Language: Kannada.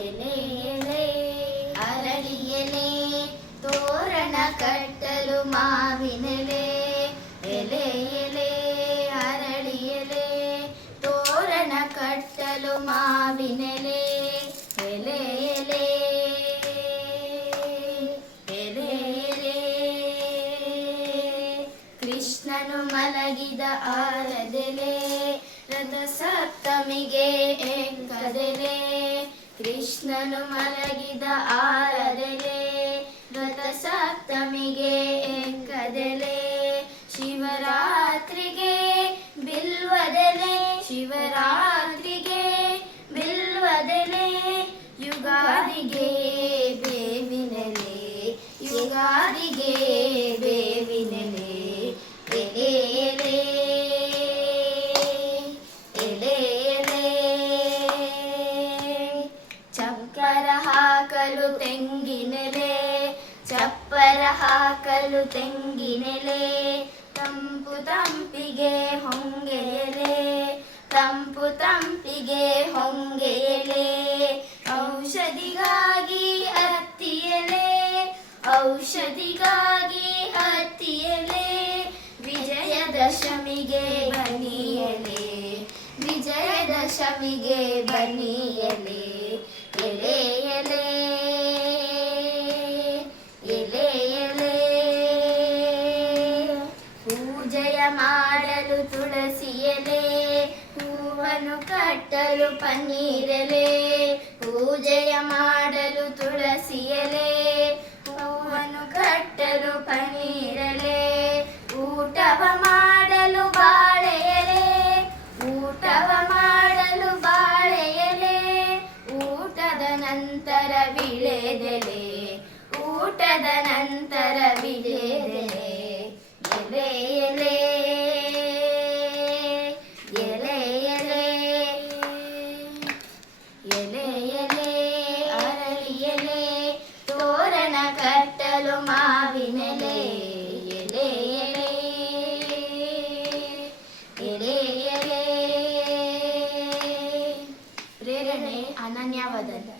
ಎಲೆ ಎಲೆ ಅರಳಿಯಲೆ ತೋರಣ ಕಟ್ಟಲು ಮಾವಿನೆಲೆ. ಎಲೆ ಎಲೆ ಅರಳಿಯಲೆ ತೋರಣ ಕಟ್ಟಲು ಮಾವಿನೆಲೆ. ಎಲೆ ಎಲೆ ಎಲೆ ಎಲೆ ಕೃಷ್ಣನು ಮಲಗಿದ ಆರದೆಲೆ ರಥ ಸಪ್ತಮಿಗೆ ಎಂಕದೆಲೆ. ಕೃಷ್ಣನು ಮಲಗಿದ ಆರದೆಲೆ ರಥ ಸಪ್ತಮಿಗೆ ಎಂಕದೆಲೆ. ಶಿವರಾತ್ರಿಗೆ ಬಿಲ್ವದೆಲೆ ಶಿವರಾತ್ರಿಗೆ ಬಿಲ್ವದೆಲೆ. ಯುಗಾದಿಗೆ ಬೇವಿನೆಲೆ ಯುಗಾದಿಗೆ ಬೇವಿನೆಲೆ. ಎಲೆ ಎಲೆ ಎಲೆ ಎಲೆ ಚಪ್ಪರ ಹಾಕಲು ತೆಂಗಿನೆಲೆ ಚಪ್ಪರ ಹಾಕಲು ತೆಂಗಿನೆಲೆ. ತಂಪು ತಂಪಿಗೆ ಹೊಂಗೆಯಲೆ ತಂಪು ತಂಪಿಗೆ ಹೊಂಗೆಯಲೆ. ಔಷಧಿಗಾಗಿ ಹತ್ತಿಯಲೆ ಔಷಧಿಗಾಗಿ ಹತ್ತಿಯಲೆ. ವಿಜಯದಶಮಿಗೆ ಬನ್ನಿಯಲೆ ವಿಜಯದಶಮಿಗೆ ಬನ್ನಿಯಲೆ. ಎಲೆ ಎಲೆ ಎಲೆ ಎಲೆ ಪೂಜೆಯ ಮಾಡಲು ತುಳಸಿ ಎಲೆ ಹೂವನ್ನು ಕಟ್ಟಲು ಪನ್ನೀರೆಲೆ. ಪೂಜೆಯ ಮಾಡಲು ತುಳಸಿ ಎಲೆ ಹೂವನ್ನು ಕಟ್ಟಲು ಪನ್ನೀರೆಲೆ. ಊಟವ ಮಾಡಲು ಬಾಳೆ ಎಲೆ ಊಟವ ಮಾಡಲು ಬಾಳೆ ಎಲೆ. ಊಟದ ನಂತರ ವಿಳೆದೆಲೆ ಊಟದ ನಂತರ ವಿಳೆದೆಲೆ. ಎಲೆ ಎಲೆ ಎಲೆ ಎಲೆ ಎಲೆ ಎಲೆ ಅರಳಿಯಲೆ ತೋರಣ ಕಟ್ಟಲು ಮಾವಿನೆಲೆ. ಎಲೆ ಎಲೆ ಎಲೆ ಎಲೆ ಪ್ರೇರಣೆ ಅನನ್ಯವದಲ್ಲ.